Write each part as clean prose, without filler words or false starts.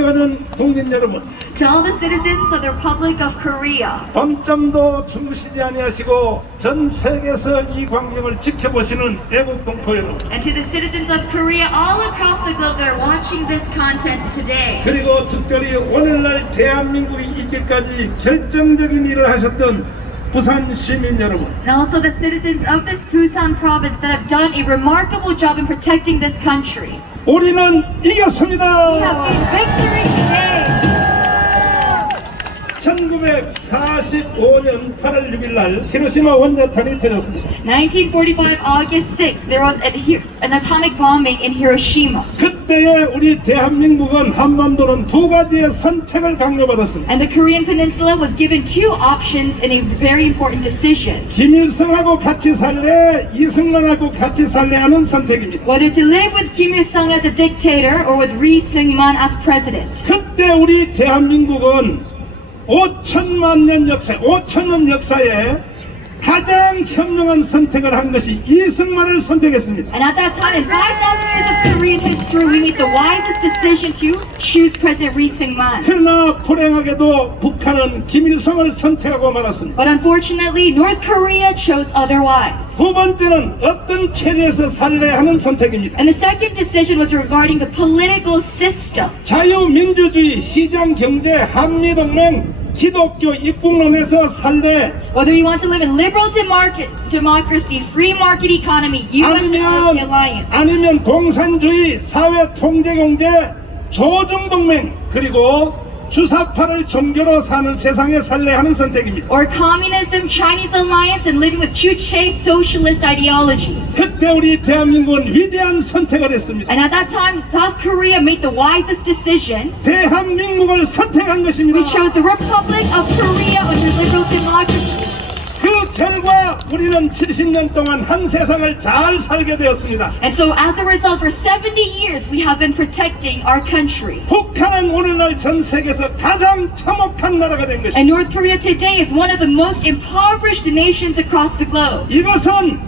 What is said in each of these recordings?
존경하는 국민 여러분, To all the citizens of the Republic of Korea, 밤잠도 주무시지 아니하시고 전 세계에서 이 광경을 지켜보시는 애국 동포 여러분, and to the citizens of Korea all across the globe that are watching this content today, 그리고 특별히 오늘날 대한민국이 있기까지 결정적인 일을 하셨던 부산 시민 여러분, and also the citizens of this Busan province that have done a remarkable job in protecting this country. 우리는 We have 이겼습니다. gained victory today. 1945년 8월 6일 날 히로시마 원자탄이 터졌습니다. 1945 August 6th, there was an atomic bombing in Hiroshima. 그때의 우리 대한민국은 한반도는 두 가지의 선택을 강요받았습니다. And the Korean Peninsula was given two options in a very important decision. 김일성하고 같이 살래, 이승만하고 같이 살래 하는 선택입니다. Whether to live with Kim Il-sung as a dictator or with Ri Seung-man as president. 그때 우리 대한민국은 5천만 년 역사, 5천년 역사에 가장 현명한 선택을 한 것이 이승만을 선택했습니다. And at that time, in 5,000 years of Korean history, we made the wisest decision to choose President Ri Seung-man. 그러나 불행하게도 북한은 김일성을 선택하고 말았습니다. But unfortunately, North Korea chose otherwise. 두 번째는 어떤 체제에서 살래 하는 선택입니다. And the second decision was regarding the political system. 자유민주주의, 시장경제, 한미동맹, 기독교 입국론에서 살래, Whether you want to live in liberal democracy, free market economy, U.S. alliance. 아니면 공산주의, 사회 통제경제, 조중동맹, 그리고 주사파를 종교로 사는 세상에 살래 하는 선택입니다. Or communism, Chinese alliance, and living with Juche socialist ideologies. 그때 우리 대한민국은 위대한 선택을 했습니다. And at that time, South Korea made the wisest decision. 대한민국을 선택한 것입니다. We chose the Republic of Korea under liberal democracy. 그 결과 우리는 70년 동안 한 세상을 잘 살게 되었습니다. And so as a result, for 70 years, we have been protecting our country. 북한은 오늘날 전 세계에서 가장 참혹한 나라가 된 것입니다. And North Korea today is one of the most impoverished nations across the globe. 이것은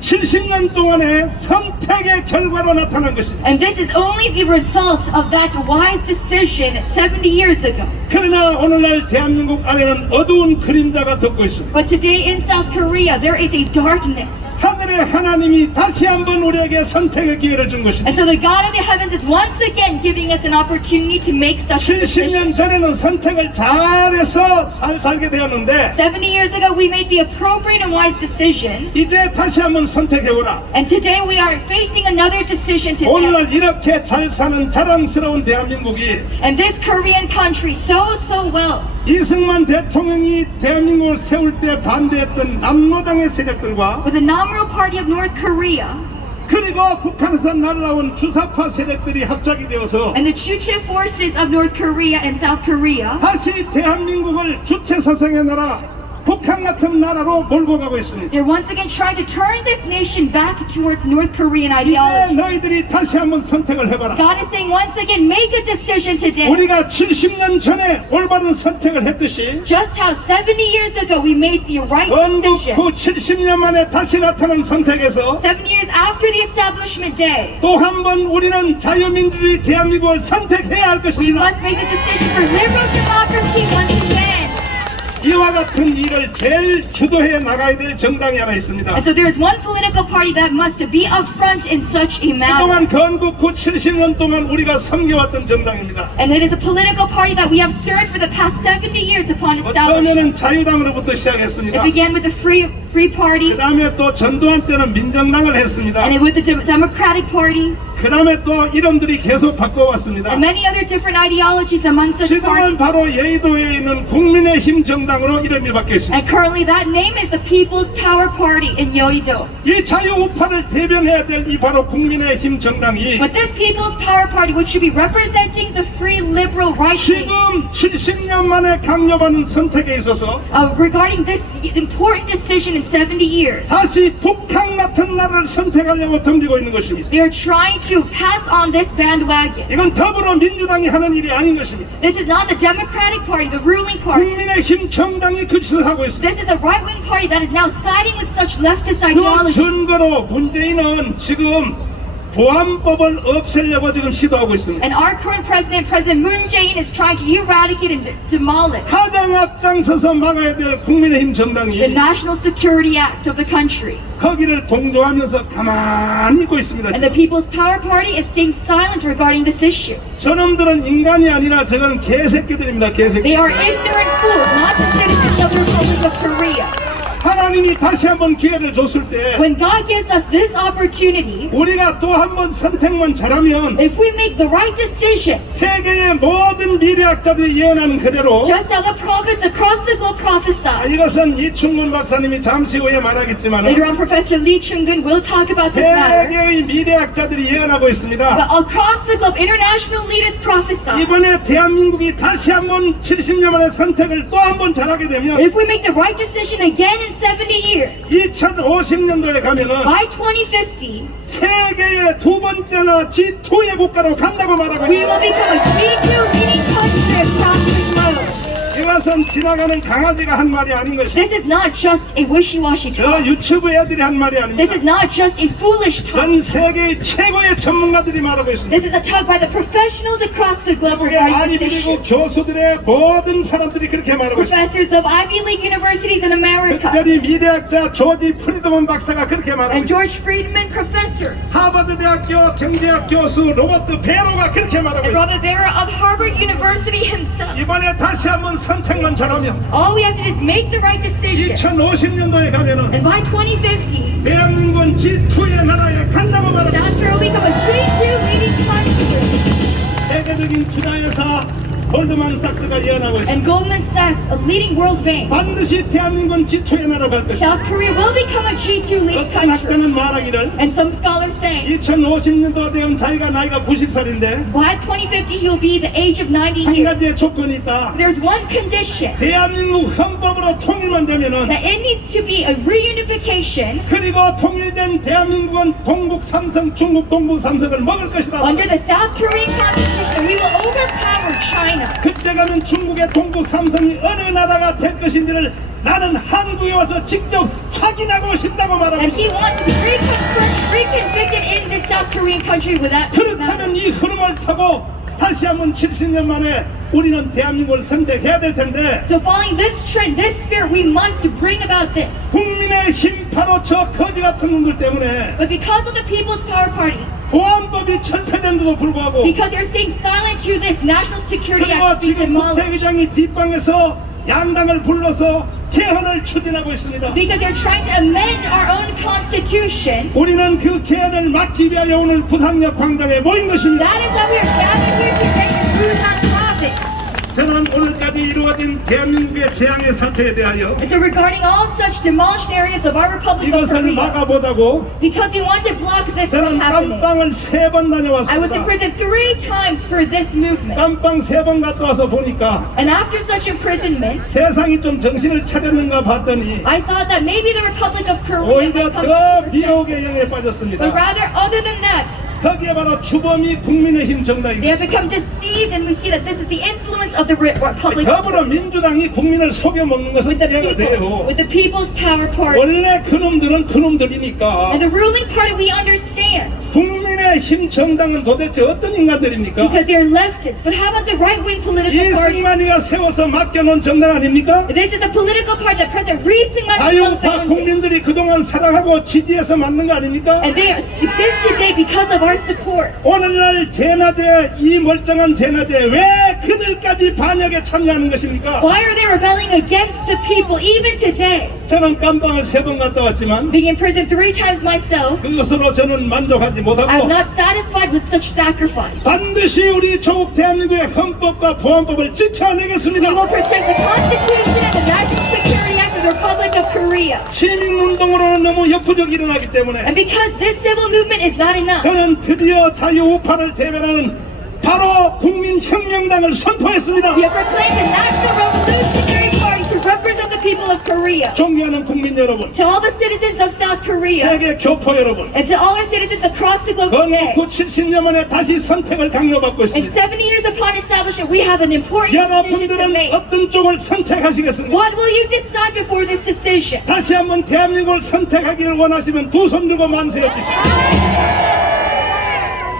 70년 동안의 선택의 결과로 나타난 것입니다. And this is only the result of that wise decision 70 years ago. 그러나 오늘날 대한민국 안에는 어두운 그림자가 덮고 있습니다. But today in South Korea, there is a darkness. 하늘의 하나님이 다시 한번 우리에게 선택의 기회를 준 것입니다. And so the God of the heavens is once again giving us an opportunity to make such a decision. 70년 전에는 선택을 잘해서 살게 되었는데 70 years ago, we made the appropriate and wise decision. 이제 다시 한번 선택해보라. And today we are facing another decision today. 오늘날 이렇게 잘 사는 자랑스러운 대한민국이 And this Korean country so well. 이승만 대통령이 대한민국을 세울 때 반대했던 남로당의 세력들과 With the nominal party of North Korea 그리고 북한에서 날라온 주사파 세력들이 합작이 되어서 and the Juche forces of North Korea and South Korea, 다시 대한민국을 주체사상의 나라, 북한 같은 나라로 몰고 가고 있습니다. they're once again trying to turn this nation back towards North Korean 이제 ideology. 너희들이 다시 한번 선택을 해봐라. God is saying once again, make a decision today. 우리가 70년 전에 올바른 선택을 했듯이 Just how 70 years ago we made the right 건국 decision. 후 70년 만에 다시 나타난 선택에서 70 years after the establishment day, 또 한 번 우리는 자유민주주의 대한민국을 선택해야 할 we 것입니다. must make the decision for liberal democracy once again. 이와 같은 일을 제일 주도해 나가야 될 정당이 하나 있습니다. And so there is one political party that must be up front in such a matter. 그동안 건국 후 70년 동안 우리가 섬겨왔던 정당입니다. And it is a political party that we have served for the past 70 years upon establishment. 처음에는 자유당으로부터 It 시작했습니다. began with the Free Party, 그 다음에 또 전두환 때는 민정당을 했습니다. and then with the Democratic parties, 그 다음에 또 이름들이 계속 바꿔왔습니다. and many other different ideologies among such 지금은 parties. 바로 여의도에 있는 국민의힘 정당으로 이름이 바뀌었습니다. And currently that name is the People's Power Party in Yeouido. 이 자유우파를 대변해야 될 이 바로 국민의힘 정당이 But this People's Power Party, which should be representing the free liberal right wing, 지금 70년 만에 강요받는 선택에 있어서 regarding this important decision in 70 years, 다시 북한 같은 나라를 선택하려고 덤비고 있는 것입니다. they are trying to pass on this bandwagon. 이건 더불어민주당이 하는 일이 아닌 것입니다. This is not the Democratic Party, the ruling party. 국민의힘 정당이 그 짓을 하고 있습니다. This is a right-wing party that is now siding with such leftist 그 ideology. 증거로 문재인은 지금 보안법을 없애려고 지금 시도하고 있습니다. And our current president, President Moon Jae-in, is trying to eradicate and demolish 가장 앞장서서 막아야 될 국민의힘 the 정당이 National Security Act of the country. 거기를 동조하면서 가만히 있고 있습니다. And the People's Power Party is staying silent regarding this issue. 저놈들은 인간이 아니라 저건 개새끼들입니다. 개새끼. They are ignorant fools, not the citizens of the Republic of Korea. 하나님이 다시 한번 기회를 줬을 때 When God gives us this opportunity, 우리가 또 한 번 선택만 잘하면 if we make the right decision, 세계의 모든 미래학자들이 예언하는 그대로 just how the prophets across the globe prophesy. 이것은 이충근 박사님이 잠시 후에 말하겠지만 Later on, Professor Lee Chung-gun will talk about this matter. 세계의 미래학자들이 예언하고 있습니다. But across the globe, international leaders prophesy. 이번에 대한민국이 다시 한번 70년 만에 선택을 또 한 번 잘하게 되면 If we make the right decision again in 70 years, 2050년도에 가면은 by 2050, 세계의 두 번째 나라 G2의 국가로 간다고 말하고 we 있습니다. will become a G2 leading country across the globe. 이것은 지나가는 강아지가 한 말이 아닌 것이고 This is not just a wishy-washy 저 talk. 유튜브 애들이 한 말이 This 아닙니다. is not just a foolish talk. 전 세계의 최고의 전문가들이 말하고 있습니다. This is a talk by the professionals across the globe 미국의 regarding this issue. 아이비리그 교수들의 모든 사람들이 그렇게 말하고 있습니다. Professors of Ivy League universities in America 특별히 미래학자 조지 프리드먼 박사가 그렇게 말하고 and 있습니다. George Friedman professor 하버드 대학교 경제학 교수 로버트 베로가 그렇게 말하고 and 있습니다. Robert Vera of Harvard University himself. 이번에 다시 한번 선택만 잘하면 All we have to do is make the right decision. 2050년도에 가면은 And by 2050, 대한민국은 G2의 나라에 간다고 말합니다. South Korea will become a G2 leading country. 세계적인 투자회사 골드만삭스가 예언하고 있습니다. And Goldman Sachs, a leading world bank, 반드시 대한민국은 G2의 나라로 갈 것이다. South Korea will become a G2 leading 어떤 country. 학자는 말하기를 And some scholars say 2050년도가 되면 자기가 나이가 90살인데 by 2050 he will be the age of 90 한 years. 가지의 조건이 있다. There's one condition, 대한민국 헌법으로 통일만 되면은 that it needs to be a reunification 그리고 통일된 대한민국은 동북 삼성, 중국 동북 삼성을 먹을 것이다. under the South Korean constitution. We will overpower China. 그때 가면 중국의 동북 삼성이 어느 나라가 될 것인지를 나는 한국에 와서 직접 확인하고 싶다고 And 말합니다. he wants to be reconvicted in this South Korean country without 그렇다면 이 흐름을 타고 다시 한번 70년 만에 우리는 대한민국을 선택해야 될 텐데 So following this trend, this spirit, we must bring about this. 국민의 힘 바로 저 거지 같은 놈들 때문에 But because of the People's Power Party, 보안법이 철폐된데도 불구하고 because they're staying silent to this National Security 그리고 Act being 지금 demolished, 국회의장이 뒷방에서 양당을 불러서 개헌을 추진하고 있습니다. because they're trying to amend our own constitution, 우리는 그 개헌을 막기 위하여 오늘 부산역 광장에 모인 것입니다. that is why we are gathered here today in Busan Province. 저는 오늘까지 이루어진 대한민국의 재앙의 사태에 대하여 And so regarding all such demolished areas of our Republic of 이것을 Korea, 막아보자고 because we want to block this from 저는 happening, 깜빵을 3번 I was in 다녀왔습니다. prison 3 times for this movement. 깜빵 3번 갔다 와서 보니까 And after such imprisonments, 세상이 좀 정신을 차렸는가 봤더니 I thought that maybe the Republic of Korea 오히려 had come 더 to the senses. 미혹의 영에 But 빠졌습니다. rather, other than that, 거기에 바로 주범이 국민의힘 they 정당입니다. have become deceived, and we see that this is the influence of the Republic 더불어민주당이 국민을 속여먹는 것은 with the 이해가 people, 돼요. with the People's Power Party. 원래 그놈들은 그놈들이니까 And the ruling party, we understand, 국민의힘 정당은 도대체 어떤 인간들입니까? because they're leftists. But how about the right-wing political party? 이승만이가 세워서 맡겨놓은 정당 아닙니까? This is the political party that President Lee Syngman 자유우파 founded. 국민들이 그동안 사랑하고 지지해서 만든 거 아닙니까? And they exist today because of our support. 오늘날 대낮에 이 멀쩡한 대낮에 왜 그들까지 반역에 참여하는 것입니까? Why are they rebelling against the people even today? 저는 깜빵을 3번 갔다 왔지만 Being in prison 3 times myself, 그것으로 저는 만족하지 I'm 못하고 not satisfied with such sacrifice. 반드시 우리 조국 대한민국의 헌법과 보안법을 We 지켜내겠습니다. will protect the Constitution and the National Security Act of the Republic of Korea. 시민운동으로는 너무 역부족이 일어나기 때문에 And because this civil movement is not enough, 저는 드디어 자유우파를 대변하는 바로 국민혁명당을 선포했습니다. we have proclaimed the National Revolutionary Party to represent the people of Korea. 존경하는 국민 여러분, To all the citizens of South Korea, 세계 교포 여러분, and to all our citizens across the globe today, 건국 70년 만에 다시 선택을 강요받고 and 있습니다. 70 years upon establishment, we have an important decision to 여러분들은 make. 어떤 쪽을 선택하시겠습니까? What will you decide before this decision? 다시 한번 대한민국을 선택하기를 원하시면 두 손 들고 만세해 주십시오.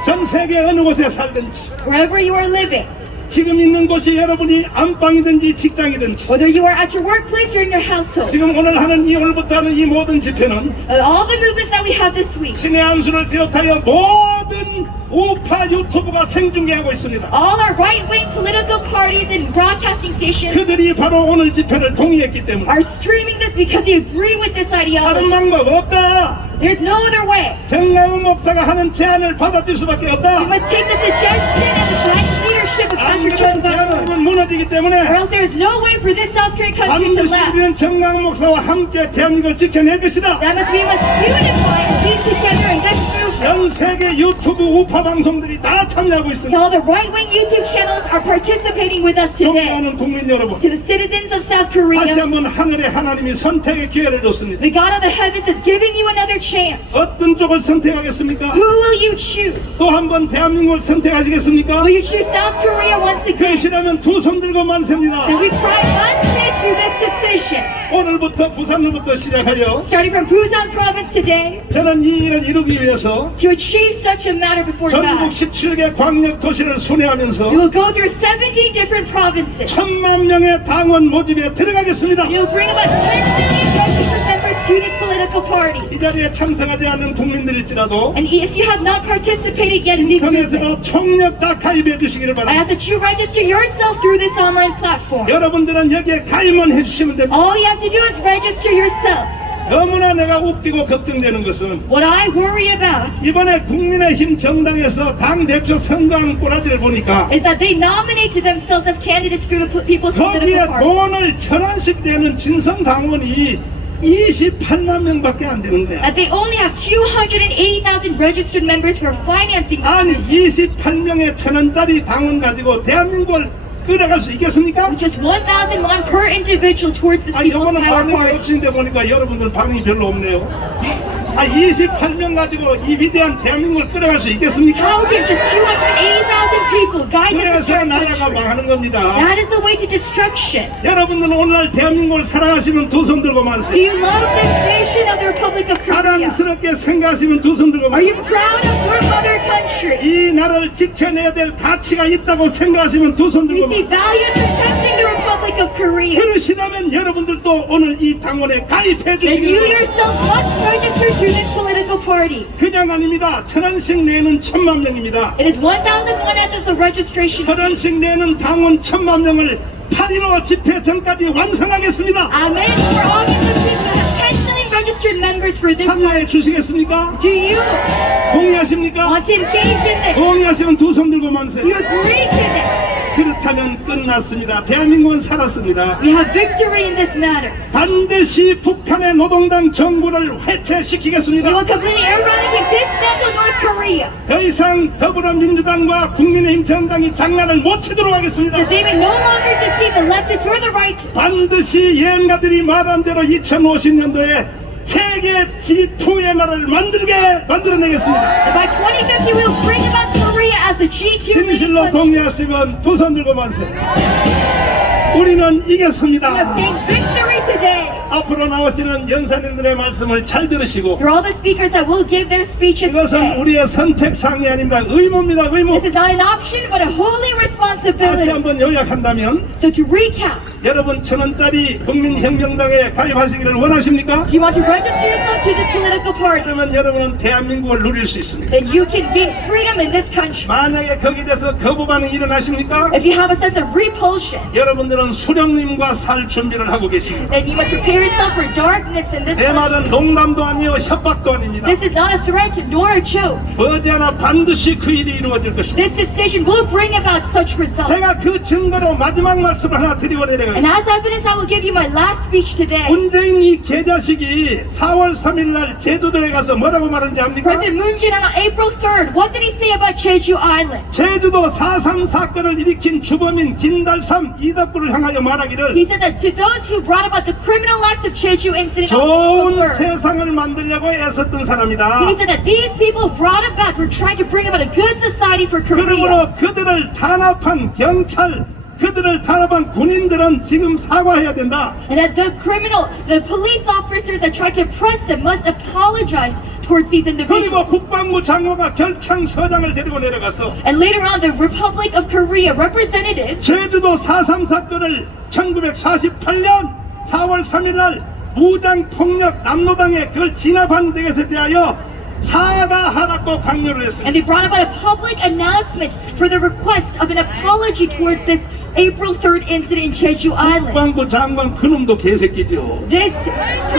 전 세계 어느 곳에 살든지 wherever you are living, 지금 있는 곳이 여러분이 안방이든지 직장이든지 whether you are at your workplace or in your household, 지금 오늘 하는 이 오늘부터 하는 이 모든 집회는 all the movements that we have this week, 신의 안수를 비롯하여 모든 우파 유튜브가 생중계하고 있습니다. all our right-wing political parties and broadcasting stations 그들이 바로 오늘 집회를 동의했기 때문에 are streaming this because they agree with this 다른 ideology. 방법 없다. There's no other way. 정강훈 목사가 하는 제안을 받아들일 수밖에 We 없다. must take the suggestion and the guiding leadership of 안 Pastor 그러면 Chung Bang, 대한민국은 무너지기 or 때문에 else there is no way for this South Korean country to 반드시 last. 우리는 정강훈 목사와 함께 대한민국을 지켜낼 것이다. That means we must unify and be together in this movement. 전 세계 유튜브 우파 방송들이 다 참여하고 So 있습니다. all the right-wing YouTube channels are participating with us today. 존경하는 국민 여러분, To the citizens of South 다시 Korea, 한번 하늘의 하나님이 선택의 기회를 줬습니다. the God of the heavens is giving you another chance. 어떤 쪽을 선택하겠습니까? Who will you choose? 또 한 번 대한민국을 선택하시겠습니까? Will you choose South Korea once again? 그러시다면 두 손 들고 만세입니다. Then we cry once through this decision. 오늘부터 부산으로부터 시작하여 Starting from Busan province today, 저는 이 일을 이루기 위해서 to achieve such a matter before 전국 God, 17개 광역 도시를 순회하면서 you will go through 17 different provinces. 1,000만 명의 당원 모집에 들어가겠습니다. You'll bring about 10 million registered members to this political party. 이 자리에 참석하지 않는 국민들일지라도 And if you have not participated yet in these movements, 인터넷으로 총력 다 가입해 주시기를 I 바랍니다. ask that you register yourself through this online platform. 여러분들은 여기에 가입만 해주시면 됩니다. All you have to do is register yourself. 너무나 내가 웃기고 걱정되는 것은 What I worry about 이번에 국민의힘 정당에서 당대표 선거하는 꼬라지를 보니까 is that they nominated themselves as candidates for the People's 거기에 Political Party. 돈을 1,000원씩 내는 진성 당원이 28만 명밖에 안 되는 거야. That they only have 280,000 registered members who are financing them. 아니 28명의 1,000원짜리 당원 가지고 대한민국을 끌어갈 수 있겠습니까? With just 1,000 won per individual towards this 아 People's 이거는 Power 반응이 Party. 없으신데 보니까 여러분들 반응이 별로 없네요. 아 28명 가지고 이 위대한 대한민국을 끌어갈 수 있겠습니까? How can just 280,000 people guide this 그래서 entire 나라가 country? 망하는 겁니다. That is the way to destruction. 여러분들은 오늘날 대한민국을 사랑하시면 두 손 들고 Do 만세. you love this nation of the Republic of Korea? 자랑스럽게 생각하시면 두 손 들고 Are you 만세. proud of your mother country? 이 나라를 지켜내야 될 가치가 있다고 생각하시면 두 손 We 들고 see 만세. value in protecting the Republic of Korea. 그러시다면 여러분들도 오늘 이 당원에 가입해 Then you 주시기 바랍니다. yourself must register to this political party. 그냥 아닙니다. 1,000원씩 내는 1,000만 명입니다. It is 1,000 won as the registration fee. 1,000원씩 내는 당원 1,000만 명을 8.15 집회 전까지 완성하겠습니다. Amen. For August 15th, we have 10 million registered members for this. 참여해 주시겠습니까? Do you 동의하십니까? want to engage in this? 동의하시면 두 손 들고 만세. Do you agree to this? 그렇다면 끝났습니다. 대한민국은 살았습니다. We have victory in this matter. 반드시 북한의 노동당 정부를 We 해체시키겠습니다. will completely eradicate dismantle North Korea. 더 이상 더불어민주당과 국민의힘 정당이 장난을 못 치도록 하겠습니다. So they may no longer deceive the leftists or the right. 반드시 예언가들이 말한 대로 2050년도에 세계 G2의 나라를 만들어내겠습니다. And by 2050, we will bring about Korea as the G2 leading 진실로 country. 동의하시면 두 손 들고 만세. 우리는 We 이겼습니다. have gained victory today. 앞으로 나오시는 연사님들의 말씀을 잘 들으시고 For all the speakers that will give their speeches 이것은 today, 우리의 선택사항이 아닙니다. 의무입니다. 의무. this is not an option but a holy 다시 responsibility. 한번 요약한다면 So to recap, 여러분 1,000원짜리 국민혁명당에 가입하시기를 원하십니까? do you want to register yourself to this political party? 그러면 여러분은 대한민국을 누릴 수 있습니다. Then you can gain freedom in this country. 만약에 거기에 대해서 거부 반응이 일어나십니까? If you have a sense of repulsion, 여러분들은 수령님과 살 준비를 하고 계십니다. then you must prepare yourself for darkness in this 내 country. 말은 농담도 아니요 협박도 아닙니다. This is not a threat nor a joke. 머지않아 반드시 그 일이 이루어질 것입니다. This decision will bring about such results. 제가 그 증거로 마지막 말씀을 하나 드리고 And 내려가겠습니다. as evidence, I will give you my last speech today. 문재인 이 개자식이 4월 3일 날 제주도에 가서 뭐라고 말하는지 압니까? President Moon Jae-in on April 3rd, what did he say about Jeju Island? 제주도 4.3 사건을 일으킨 주범인 김달삼 이덕구를 향하여 말하기를 He said that to those who brought about the criminal acts of Jeju incident on 좋은 April 3rd, 세상을 만들려고 애썼던 사람이다. he said that these people brought about were trying to bring about a good society for Korea. 그러므로 그들을 탄압한 경찰, 그들을 탄압한 군인들은 지금 사과해야 된다. And that the police officers that tried to oppress them must apologize towards these individuals. 그리고 국방부 장관과 결창서장을 데리고 내려가서 And later on, the Republic of Korea representatives 제주도 4.3 사건을 1948년 4월 3일 날 무장폭력 남로당에 그걸 진압한 것에 대하여 사과하라고 강요를 했습니다. and they brought about a public announcement for the request of an apology towards this April 3rd incident in Jeju Island. 국방부 장관 그놈도 개새끼죠. This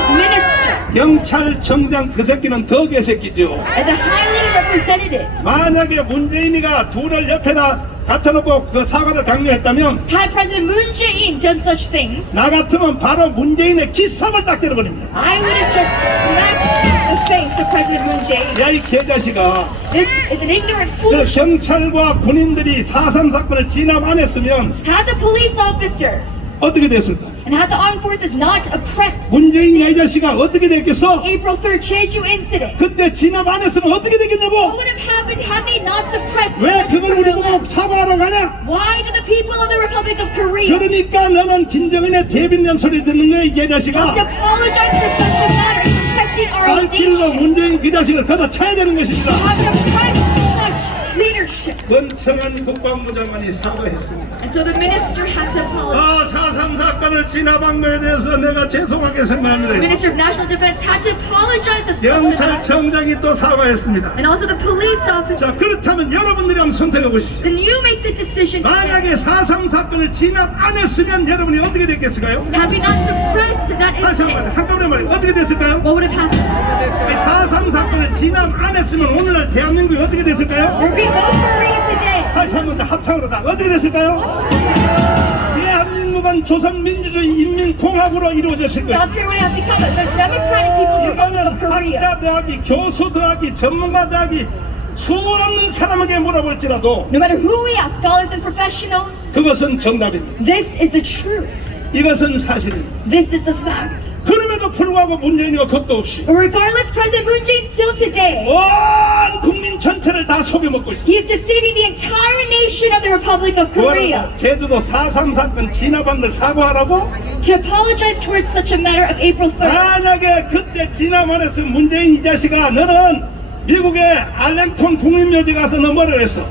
minister 경찰청장 그 새끼는 더 개새끼죠. as a highly representative 만약에 문재인이가 둘을 옆에다 갖다놓고 그 사과를 강요했다면 had President Moon Jae-in done such things, 나 같으면 바로 문재인의 기삼을 딱 때려버립니다. I would have just smacked the face of President Moon Jae-in. 야 이 개자식아, This is an ignorant 그 fool. 경찰과 군인들이 4.3 사건을 진압 안 했으면 Had the police officers 어떻게 됐을까? and had the armed forces not oppressed 문재인 야 이 자식아 어떻게 됐겠어? April 3rd Jeju incident, 그때 진압 안 했으면 어떻게 what 되겠냐고? would have happened had they not suppressed 왜 the 그걸 우리 criminal 보고 acts? 사과하러 가냐? Why do the people of the Republic of Korea 그러니까 너는 김정은의 대변인 소리 듣는 거야 이 have to 개자식아. apologize for such a matter in protecting our own 발길로 nation? 문재인 그 자식을 걷어차야 되는 것입니다. Have to press such leadership. 권청한 국방부 장관이 사과했습니다. And so the minister had to apologize. 4.3 사건을 진압한 것에 대해서 내가 죄송하게 The 생각합니다. Minister of National Defense had to apologize of such a matter. 경찰청장이 또 사과했습니다. And also the police officer. 자, 그렇다면 여러분들이 한번 선택해 보십시오. Then you make the decision today. 만약에 4.3 사건을 진압 안 했으면 여러분이 어떻게 됐겠을까요? Had we not suppressed that 다시 한번 incident, 한꺼번에 말해 어떻게 됐을까요? what would have happened? 4.3 사건을 진압 안 했으면 오늘날 대한민국이 어떻게 됐을까요? Where we go Korea today? 다시 한번 더 합창으로 다 어떻게 됐을까요? 대한민국은 조선민주주의 인민공화국으로 이루어졌을 거예요. South Korea would have become the Democratic People's Republic of 이거는 Korea. 학자 대학이 교수 대학이 전문가 대학이 수없는 사람에게 물어볼지라도 No matter who we ask, scholars and professionals, 그것은 정답입니다. this is the truth. 이것은 사실입니다. This is the fact. 그럼에도 불구하고 문재인이가 겁도 없이 But regardless, President Moon Jae-in still today, 온 국민 전체를 다 속여먹고 있습니다. he is deceiving the entire nation of the Republic of Korea. 뭐라고? 제주도 4.3 사건 진압한 걸 사과하라고? To apologize towards such a matter of April 3rd. 만약에 그때 진압 안 했으면 문재인 이 자식아 너는 미국의 알랭톤 국립묘지 가서 너 뭐를 했어?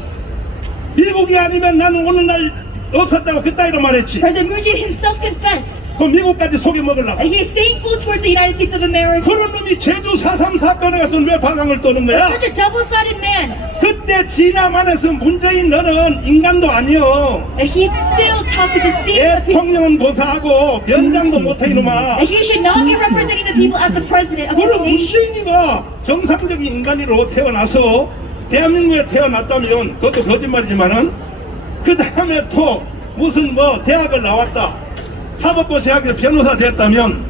미국이 아니면 나는 오늘날 없었다고 그따위로 말했지. President Moon Jae-in himself confessed 그 미국까지 속여먹으려고. that he is thankful towards the United States of America. 그런 놈이 제주 4.3 사건에 가서 왜 발광을 떠는 거야? Such a double-sided man. 그때 진압 안 했으면 문재인 너는 인간도 아니여. And he still taught to deceive the people. 대통령은 고사하고 면장도 못해 이놈아. And he should not be representing the people as the president of this 그럼 nation. 문재인이가 정상적인 인간으로 태어나서 대한민국에 태어났다면 그것도 거짓말이지만은 그 다음에 또 무슨 뭐 대학을 나왔다 사법고 대학에서 변호사 됐다면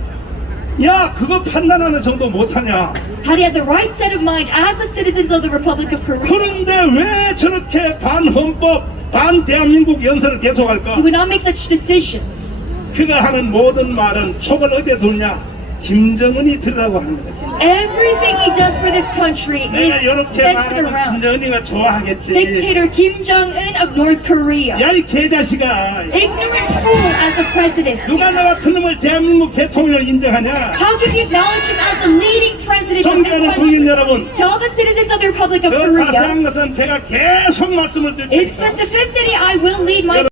야 그거 판단하는 정도 못하냐. Had he had the right set of mind as the citizens of the Republic of Korea, 그런데 왜 저렇게 반헌법 반대한민국 연설을 he 계속할까? would not make such decisions. 그가 하는 모든 말은 촉을 어디에 두냐? 김정은이 들으라고 하는 거다. Everything he does for this country 내가 is 이렇게 centered 말하면 around 김정은이가 좋아하겠지. dictator Kim Jong-un of North Korea. 야 이 개자식아. Ignorant fool as the president. 누가 나 같은 놈을 대한민국 대통령을 인정하냐? How can you acknowledge him as the leading president of this 존경하는 국민 country? 여러분, To all the citizens of the Republic of 더 Korea, 자세한 것은 제가 계속 말씀을 드릴 in 테니까 specificity, I will lead my